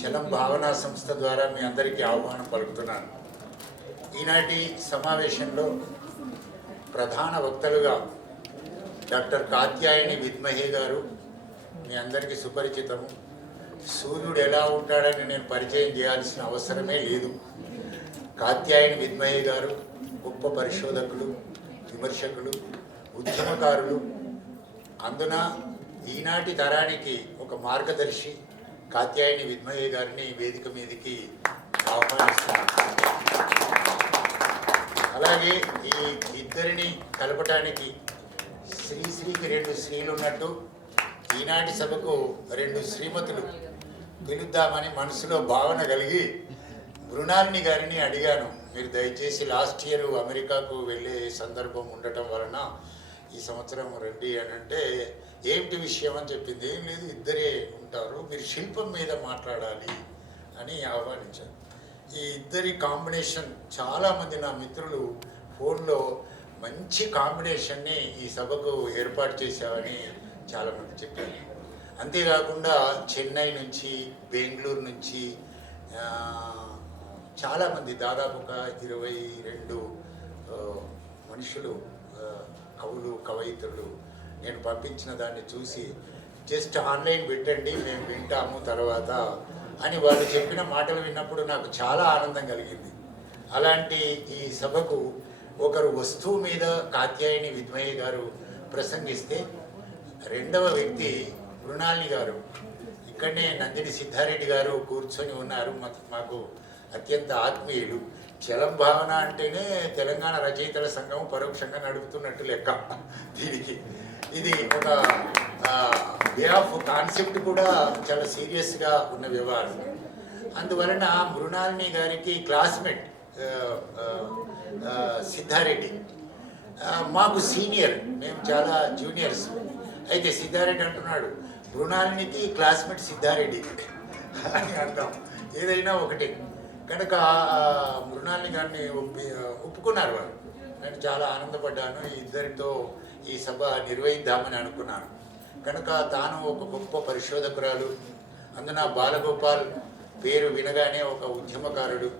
చలం భావనా సంస్థ ద్వారా మీ అందరికీ ఆహ్వానం పలుకుతున్నాను. ఈనాటి సమావేశంలో ప్రధాన వక్తలుగా డాక్టర్ కాత్యాయని విద్మహే గారు మీ అందరికీ సుపరిచితము. సూర్యుడు ఎలా ఉంటాడని నేను పరిచయం చేయాల్సిన అవసరమే లేదు. కాత్యాయని విద్మహే గారు గొప్ప పరిశోధకులు విమర్శకులు ఉద్యమకారులు. అందున ఈనాటి తరానికి ఒక మార్గదర్శి కాత్యాయని విద్మయ్య గారిని వేదిక మీదకి ఆహ్వానిస్తున్నాను. అలాగే ఈ ఇద్దరిని కలపటానికి శ్రీశ్రీకి రెండు స్త్రీలు ఉన్నట్టు ఈనాటి సభకు రెండు శ్రీమతులు పిలుద్దామని మనసులో భావన కలిగి మృణాలిని గారిని అడిగాను. మీరు దయచేసి లాస్ట్ ఇయర్ అమెరికాకు వెళ్ళే సందర్భం ఉండటం వలన ఈ సంవత్సరం రండి అని అంటే ఏమిటి విషయం? అని చెప్పింది. ఏం లేదు ఇద్దరే ఉంటారు మీరు శిల్పం మీద మాట్లాడాలి అని ఆహ్వానించారు. ఈ ఇద్దరి కాంబినేషన్ చాలామంది నా మిత్రులు ఫోన్లో మంచి కాంబినేషన్ని ఈ సభకు ఏర్పాటు చేశామని చాలామంది చెప్పారు. అంతేకాకుండా చెన్నై నుంచి బెంగళూరు నుంచి చాలామంది దాదాపు ఒక ఇరవై రెండు మనుషులు కవులు కవయిత్రులు. నేను పంపించిన దాన్ని చూసి జస్ట్ ఆన్లైన్ పెట్టండి మేము వింటాము తర్వాత అని వాళ్ళు చెప్పిన మాటలు విన్నప్పుడు నాకు చాలా ఆనందం కలిగింది. అలాంటి ఈ సభకు ఒకరు వస్తువు మీద కాత్యాయని విద్మయ్య గారు ప్రసంగిస్తే రెండవ వ్యక్తి మృణాలిని గారు. ఇక్కడనే నందిని సిద్ధారెడ్డి గారు కూర్చొని ఉన్నారు. మాకు- మాకు అత్యంత ఆత్మీయులు. చలం భావన అంటేనే తెలంగాణ రచయితల సంఘం పరోక్షంగా నడుపుతున్నట్టు లెక్క దీనికి. ఇది ఒక వే ఆఫ్ కాన్సెప్ట్ కూడా చాలా సీరియస్గా ఉన్న వ్యవహారం. అందువలన మృణాలిని గారికి క్లాస్మేట్ సిద్ధారెడ్డి. మాకు సీనియర్ మేము చాలా జూనియర్స్. అయితే సిద్ధారెడ్డి అంటున్నాడు మృణాలినికి క్లాస్మేట్ సిద్ధారెడ్డి అని అంటాం ఏదైనా ఒకటి. కనుక ఆ, గారిని ఒప్పి ఒప్పుకున్నారు వాళ్ళు. నేను చాలా ఆనందపడ్డాను. ఈ ఇద్దరితో ఈ సభ నిర్వహిద్దామని అనుకున్నాను. కనుక తాను ఒక గొప్ప పరిశోధకురాలు. అందున బాలగోపాల్ పేరు వినగానే ఒక ఉద్యమకారుడు.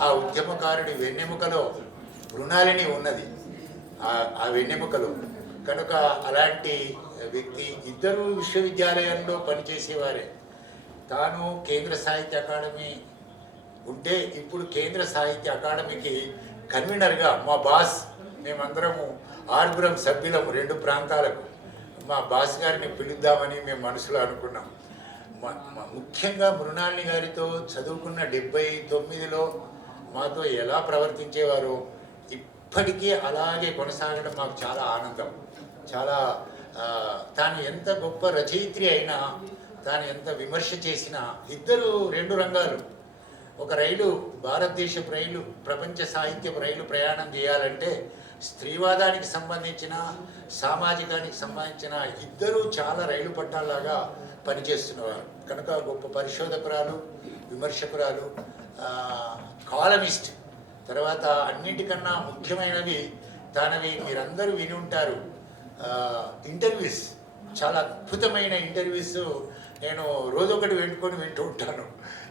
ఆ ఉద్యమకారుడి వెన్నెముకలో మృణాలిని ఉన్నది. ఆ- ఆ వెన్నెముకలో. కనుక అలాంటి వ్యక్తి ఇద్దరు విశ్వవిద్యాలయంలో పనిచేసేవారే. తాను కేంద్ర సాహిత్య అకాడమీ ఉంటే ఇప్పుడు కేంద్ర సాహిత్య అకాడమీకి కన్వీనర్గా మా బాస్ మేమందరము ఆరుగురం సభ్యులము రెండు ప్రాంతాలకు. మా బాస్ గారిని పిలుద్దామని మేము మనసులో అనుకున్నాం. ముఖ్యంగా మృణాలిని గారితో చదువుకున్న డెబ్బై తొమ్మిదిలో మాతో ఎలా ప్రవర్తించేవారో ఇప్పటికీ అలాగే కొనసాగడం మాకు చాలా ఆనందం. చాలా తాను ఎంత గొప్ప రచయిత్రి అయినా తాను ఎంత విమర్శ చేసినా ఇద్దరు రెండు రంగాలు. ఒక రైలు భారతదేశపు రైలు ప్రపంచ సాహిత్యపు రైలు ప్రయాణం చేయాలంటే స్త్రీవాదానికి సంబంధించిన సామాజికానికి సంబంధించిన ఇద్దరూ చాలా రైలు పట్టాల్లాగా పనిచేస్తున్నవారు. కనుక గొప్ప పరిశోధకురాలు విమర్శకురాలు కాలమిస్ట్. తర్వాత అన్నిటికన్నా ముఖ్యమైనవి తనవి మీరందరూ విని ఉంటారు. ఇంటర్వ్యూస్. చాలా అద్భుతమైన ఇంటర్వ్యూస్ నేను రోజొకటి వెంటుకొని వింటూ ఉంటాను.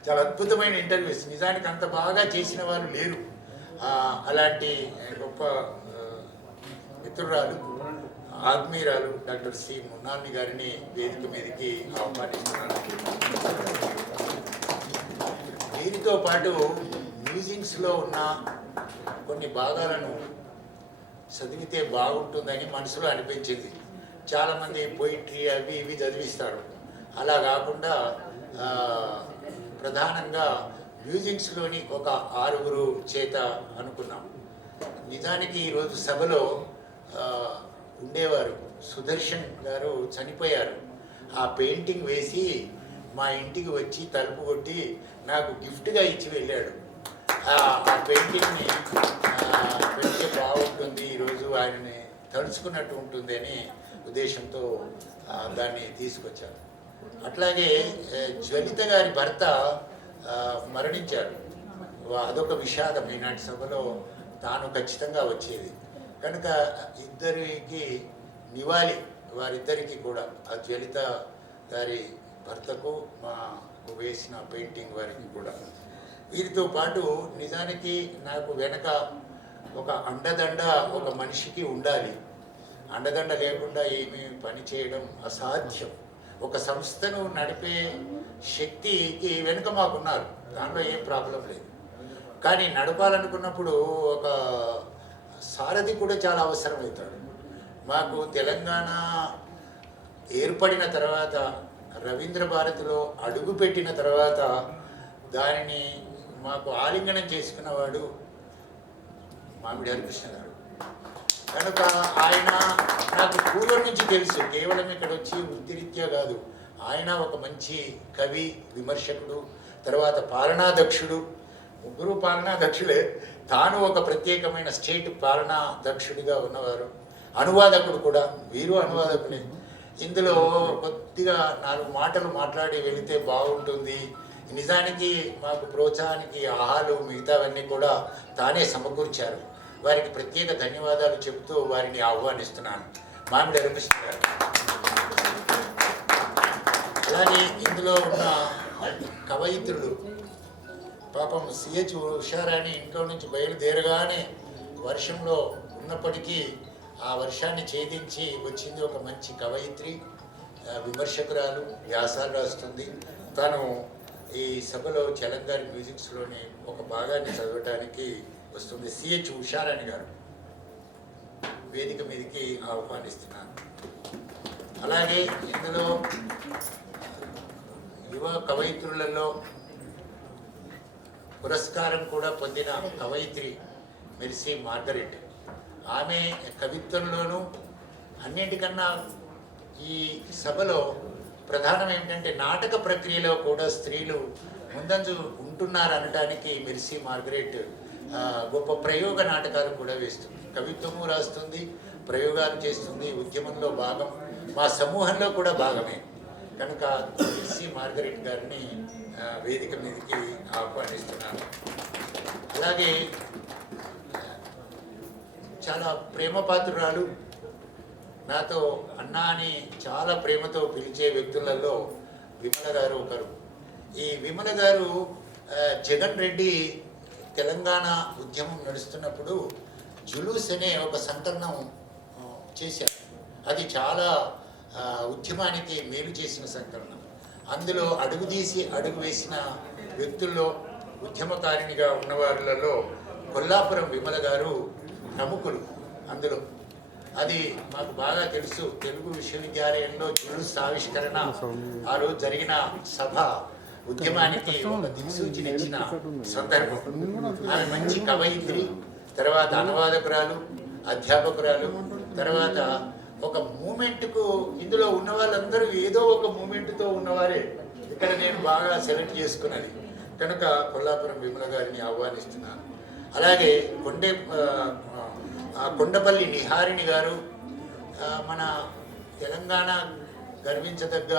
చాలా అద్భుతమైన ఇంటర్వ్యూస్. నిజానికి అంత బాగా చేసిన వాళ్ళు లేరు. అలాంటి గొప్ప మిత్రురాలు ఆత్మీయురాలు డాక్టర్ సి మున్నాల్ని గారిని వేదిక మీదకి ఆహ్వానిస్తున్నాను. వీరితో పాటు మ్యూజిక్స్లో ఉన్న కొన్ని భాగాలను చదివితే బాగుంటుందని మనసులో అనిపించింది. చాలామంది పోయిట్రీ అవి ఇవి చదివిస్తారు. అలా కాకుండా ప్రధానంగా మ్యూజిక్స్లోని ఒక ఆరుగురు చేత అనుకున్నాం. నిజానికి ఈరోజు సభలో ఉండేవారు సుదర్శన్ గారు చనిపోయారు. ఆ పెయింటింగ్ వేసి మా ఇంటికి వచ్చి తలుపు కొట్టి నాకు గిఫ్ట్గా ఇచ్చి వెళ్ళాడు. ఆ పెయింటింగ్ని పెడితే బాగుంటుంది ఈరోజు ఆయనని తలుచుకున్నట్టు ఉంటుంది అని ఉద్దేశంతో దాన్ని తీసుకొచ్చారు అట్లాగే జ్వలిత గారి భర్త మరణించారు. అదొక విషాదం ఈనాటి సభలో తాను ఖచ్చితంగా వచ్చేది. కనుక ఇద్దరికి నివాలి వారిద్దరికీ కూడా. ఆ జ్వలిత గారి భర్తకు మా వేసిన పెయింటింగ్ వారికి కూడా. వీరితో పాటు నిజానికి నాకు వెనక ఒక అండదండ ఒక మనిషికి ఉండాలి. అండదండ లేకుండా ఏమీ పని చేయడం అసాధ్యం. ఒక సంస్థను నడిపే శక్తికి వెనుక మాకున్నారు. దాంట్లో ఏం ప్రాబ్లం లేదు. కానీ నడపాలనుకున్నప్పుడు ఒక సారథి కూడా చాలా అవసరమవుతాడు. మాకు తెలంగాణ ఏర్పడిన తర్వాత రవీంద్ర భారతిలో అడుగుపెట్టిన తర్వాత దానిని మాకు ఆలింగనం చేసుకున్నవాడు మామిడి హరికృష్ణ గారు కనుక ఆయన నాకు పూర్వం నుంచి తెలుసు కేవలం ఇక్కడ వచ్చి వృత్తిరీత్యా కాదు. ఆయన ఒక మంచి కవి విమర్శకుడు తర్వాత పాలనాధ్యక్షుడు. ముగ్గురు పాలనాధ్యక్షులే. తాను ఒక ప్రత్యేకమైన స్టేట్ పాలనాధ్యక్షుడిగా ఉన్నవారు. అనువాదకుడు కూడా వీరు అనువాదకులే. ఇందులో కొద్దిగా నాలుగు మాటలు మాట్లాడి వెళితే బాగుంటుంది. నిజానికి మాకు ప్రోత్సాహానికి ఆహాలు మిగతావన్నీ కూడా తానే సమకూర్చారు. వారికి ప్రత్యేక ధన్యవాదాలు చెబుతూ వారిని ఆహ్వానిస్తున్నాను. మామిడి అనిపిస్తున్నారు గారు అలాగే ఇందులో ఉన్న కవయిత్రులు పాపం సిహెచ్ హుషారాణి ఇంట్లో నుంచి బయలుదేరగానే వర్షంలో ఉన్నప్పటికీ ఆ వర్షాన్ని ఛేదించి వచ్చింది ఒక మంచి కవయిత్రి. విమర్శకురాలు వ్యాసాలు రాస్తుంది. తను ఈ సభలో చలంగారి మ్యూజిక్స్లోని ఒక భాగాన్ని చదవటానికి వస్తుంది. సిహెచ్ ఉషారాణి గారు. వేదిక మీదకి ఆహ్వానిస్తున్నాను అలాగే ఇందులో యువ కవయిత్రులలో పురస్కారం కూడా పొందిన కవయిత్రి మెర్సీ మార్గరెట్ ఆమె కవిత్వంలోనూ అన్నింటికన్నా ఈ సభలో ప్రధానం ఏంటంటే నాటక ప్రక్రియలో కూడా స్త్రీలు ముందంజు ఉంటున్నారు అనడానికి మెర్సీ మార్గరెట్ గొప్ప ప్రయోగ నాటకాలు కూడా వేస్తుంది. కవిత్వము రాస్తుంది ప్రయోగాలు చేస్తుంది ఉద్యమంలో భాగం మా సమూహంలో కూడా భాగమే. కనుక మెర్సీ మార్గరెట్ గారిని వేదిక మీదకి ఆహ్వానిస్తున్నాను. అలాగే చాలా ప్రేమపాత్రురాలు నాతో అన్నా అని చాలా ప్రేమతో పిలిచే వ్యక్తులలో విమల గారు ఒకరు. ఈ విమల గారు జగన్ రెడ్డి తెలంగాణ ఉద్యమం నడుస్తున్నప్పుడు జులూస్ అనే ఒక సంకలనం చేశారు. అది చాలా ఉద్యమానికి మేలు చేసిన సంకలనం. అందులో అడుగు తీసి అడుగు వేసిన వ్యక్తుల్లో ఉద్యమకారిణిగా ఉన్నవారులలో కొల్లాపురం విమల గారు ప్రముఖులు అందులో. అది మాకు బాగా తెలుసు. తెలుగు విశ్వవిద్యాలయంలో జులుస్ ఆవిష్కరణ ఆ రోజు జరిగిన సభ ఉద్యమానికి ఒక దిక్సూచినిచ్చిన సందర్భం. ఆమె మంచి కవయిత్రి తర్వాత అనువాదకురాలు అధ్యాపకురాలు తర్వాత ఒక మూమెంట్కు ఇందులో ఉన్న వాళ్ళందరూ ఏదో ఒక మూమెంట్తో ఉన్నవారే. ఇక్కడ నేను బాగా సెలెక్ట్ చేసుకున్నది. కనుక కొల్లాపురం విమల గారిని ఆహ్వానిస్తున్నాను. అలాగే కొండే కొండపల్లి నిహారిణి గారు మన తెలంగాణ గర్వించదగ్గ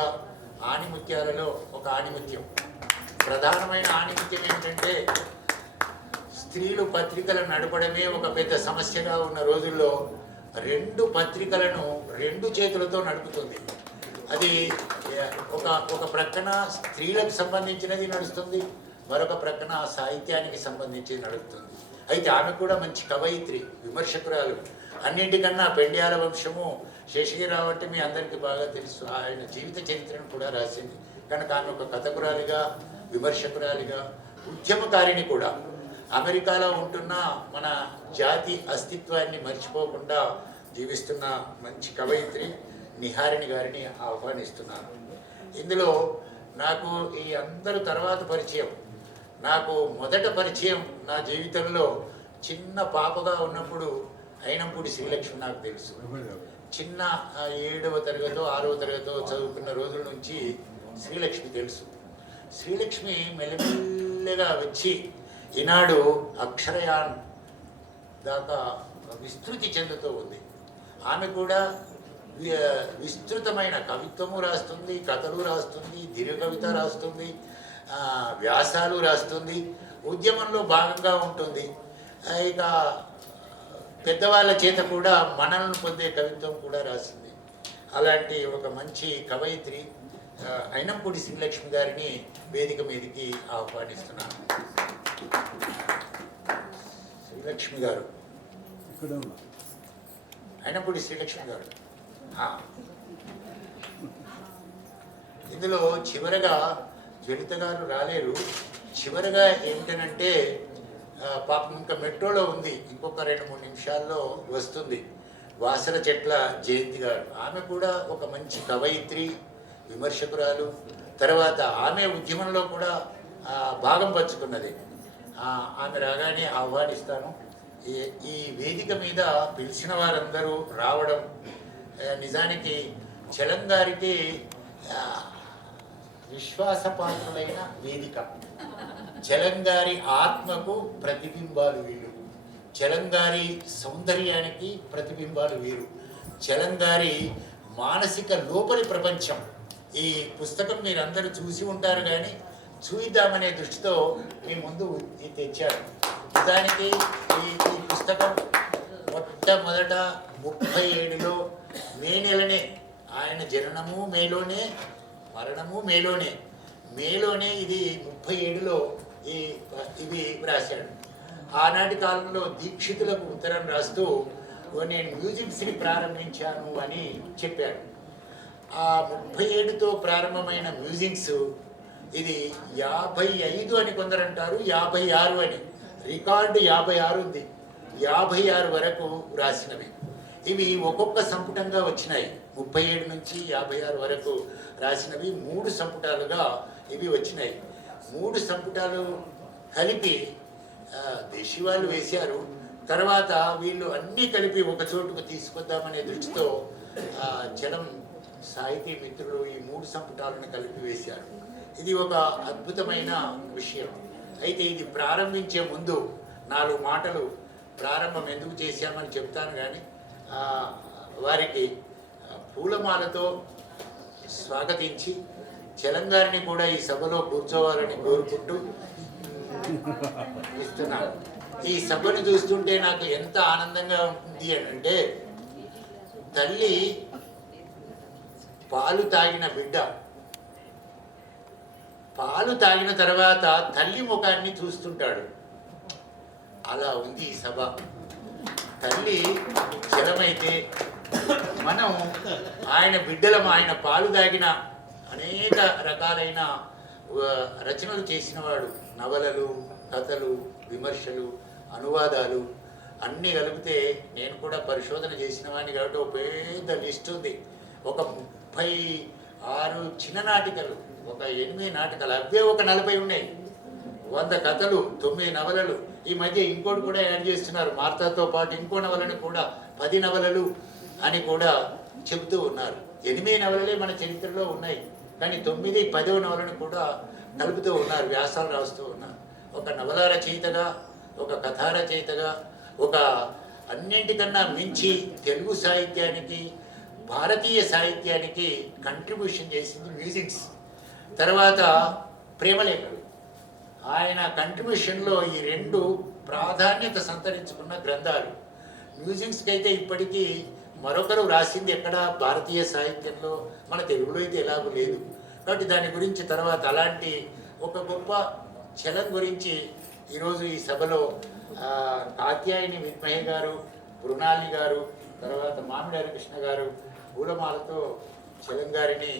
ఆణిముత్యాలలో ఒక ఆణిముత్యం. ప్రధానమైన ఆణిముత్యం ఏంటంటే స్త్రీలు పత్రికలు నడపడమే ఒక పెద్ద సమస్యగా ఉన్న రోజుల్లో రెండు పత్రికలను రెండు చేతులతో నడుపుతుంది. అది ఒక ఒక ప్రక్కన స్త్రీలకు సంబంధించినది నడుస్తుంది మరొక ప్రక్కన సాహిత్యానికి సంబంధించి నడుపుతుంది. అయితే ఆమె కూడా మంచి కవయిత్రి విమర్శకురాలు. అన్నింటికన్నా పెండ్యాల వంశము శేషగిరావు అంటే మీ అందరికీ బాగా తెలుసు. ఆయన జీవిత చరిత్రను కూడా రాసింది. కనుక ఆమె ఒక కథకురాలిగా విమర్శకురాలిగా ఉద్యమకారిణి కూడా. అమెరికాలో ఉంటున్న మన జాతి అస్తిత్వాన్ని మర్చిపోకుండా జీవిస్తున్న మంచి కవయిత్రి నిహారిణి గారిని ఆహ్వానిస్తున్నాను. ఇందులో నాకు ఈ అందరు తర్వాత పరిచయం. నాకు మొదట పరిచయం నా జీవితంలో చిన్న పాపగా ఉన్నప్పుడు అయినప్పుడు శ్రీలక్ష్మి నాకు తెలుసు. చిన్న ఏడవ తరగతో ఆరవ తరగతో చదువుకున్న రోజుల నుంచి శ్రీలక్ష్మి తెలుసు. శ్రీలక్ష్మి మెల్లమెల్లగా వచ్చి ఈనాడు అక్షరయాన్ దాకా విస్తృతి చెందుతూ ఉంది. ఆమె కూడా విస్తృతమైన కవిత్వము రాస్తుంది కథలు రాస్తుంది దీర్ఘ కవిత రాస్తుంది. వ్యాసాలు రాస్తుంది. ఉద్యమంలో భాగంగా ఉంటుంది. ఇక పెద్దవాళ్ళ చేత కూడా మనల్ని పొందే కవిత్వం కూడా రాసింది. అలాంటి ఒక మంచి కవయిత్రి అయినంపూడి శ్రీలక్ష్మి గారిని వేదిక మీదకి ఆహ్వానిస్తున్నాను. శ్రీలక్ష్మి గారు. అయినప్పుడు శ్రీలక్ష్మి గారు. ఇందులో చివరగా జ్వలిత గారు రాలేరు. చివరిగా ఏమిటనంటే పాపం ఇంకా మెట్రోలో ఉంది. ఇంకొక రెండు మూడు నిమిషాల్లో వస్తుంది. వాసన చెట్ల జయంతి గారు. ఆమె కూడా ఒక మంచి కవయిత్రి విమర్శకురాలు. తర్వాత ఆమె ఉద్యమంలో కూడా భాగం పంచుకున్నది. ఆమె రాగానే ఆహ్వానిస్తాను. ఈ ఈ వేదిక మీద పిలిచిన వారందరూ రావడం నిజానికి చలం గారికి విశ్వాసపాత్రులైన వేదిక. జలంగారి ఆత్మకు ప్రతిబింబాలు వీరు. జలంగారి సౌందర్యానికి ప్రతిబింబాలు వీరు. జలంగారి మానసిక లోపలి ప్రపంచం. ఈ పుస్తకం మీరందరూ చూసి ఉంటారు కానీ చూద్దామనే దృష్టితో మీ ముందు ఇది తెచ్చారు. నిజానికి ఈ ఈ పుస్తకం మొట్టమొదట ముప్పై ఏడులో మే నెలనే ఆయన జననము మేలోనే మరణము మేలోనే. మేలోనే ఇది ముప్పై ఏడులో ఈ ఇది రాశాడు ఆనాటి కాలంలో దీక్షితులకు ఉత్తరం రాస్తూ నేను మ్యూజిక్స్ని ప్రారంభించాను అని చెప్పాడు. ఆ ముప్పై ఏడుతో ప్రారంభమైన మ్యూజిక్స్ ఇది యాభై ఐదు అని కొందరు అంటారు యాభై ఆరు అని. రికార్డు యాభై ఆరు ఉంది. యాభై ఆరు వరకు రాసినవి ఇవి ఒక్కొక్క సంపుటంగా వచ్చినాయి. ముప్పై ఏడు నుంచి యాభై ఆరు వరకు రాసినవి మూడు సంపుటాలుగా ఇవి వచ్చినాయి. మూడు సంపుటాలు కలిపి దేశీ వాళ్ళు వేశారు. తర్వాత వీళ్ళు అన్నీ కలిపి ఒక చోటుకు తీసుకొద్దామనే దృష్టితో జనం చలం సాహితీ మిత్రులు ఈ మూడు సంపుటాలను కలిపి వేశారు. ఇది ఒక అద్భుతమైన విషయం. అయితే ఇది ప్రారంభించే ముందు నాలుగు మాటలు ప్రారంభం ఎందుకు చేశామని చెప్తాను కానీ వారికి పూలమాలతో స్వాగతించి చలంగారిని కూడా ఈ సభలో కూర్చోవాలని కోరుకుంటూ ఇస్తున్నాను. ఈ సభను చూస్తుంటే నాకు ఎంత ఆనందంగా ఉంది అని అంటే తల్లి పాలు తాగిన బిడ్డ. పాలు తాగిన తర్వాత తల్లి ముఖాన్ని చూస్తుంటాడు. అలా ఉంది ఈ సభ. తల్లి జలమైతే మనం ఆయన బిడ్డలం ఆయన పాలు తాగిన అనేక రకాలైన రచనలు చేసినవాడు. నవలలు కథలు విమర్శలు అనువాదాలు అన్నీ కలిపితే నేను కూడా పరిశోధన చేసిన వాడిని కాబట్టి ఒక పెద్ద లిస్ట్ ఉంది. ఒక ముప్పై ఆరు చిన్న నాటికలు ఒక ఎనిమిది నాటకాలు అవే ఒక నలభై ఉన్నాయి. వంద కథలు తొమ్మిది నవలలు. ఈ మధ్య ఇంకోటి కూడా యాడ్ చేస్తున్నారు. మార్తాతో పాటు ఇంకో నవలని కూడా పది నవలలు అని కూడా చెబుతూ ఉన్నారు. ఎనిమిది నవలలే మన చరిత్రలో ఉన్నాయి. కానీ తొమ్మిది పదవ నవలను కూడా నలుపుతూ ఉన్నారు వ్యాసాలు రాస్తూ ఉన్నారు. ఒక నవల రచయితగా ఒక కథా రచయితగా ఒక అన్నింటికన్నా మించి తెలుగు సాహిత్యానికి భారతీయ సాహిత్యానికి కంట్రిబ్యూషన్ చేసింది మ్యూజిక్స్ తర్వాత ప్రేమలేఖలు. ఆయన కంట్రిబ్యూషన్లో ఈ రెండు ప్రాధాన్యత సంతరించుకున్న గ్రంథాలు. మ్యూజిక్స్కి అయితే ఇప్పటికీ మరొకరు రాసింది ఎక్కడ? భారతీయ సాహిత్యంలో. మన తెలుగులో అయితే ఎలాగూ లేదు. కాబట్టి దాని గురించి తర్వాత అలాంటి ఒక గొప్ప చలం గురించి ఈరోజు ఈ సభలో కాత్యాయని విద్మహి గారు బృణాలి గారు తర్వాత మామిడారి కృష్ణ గారు పూలమాలతో చలం గారిని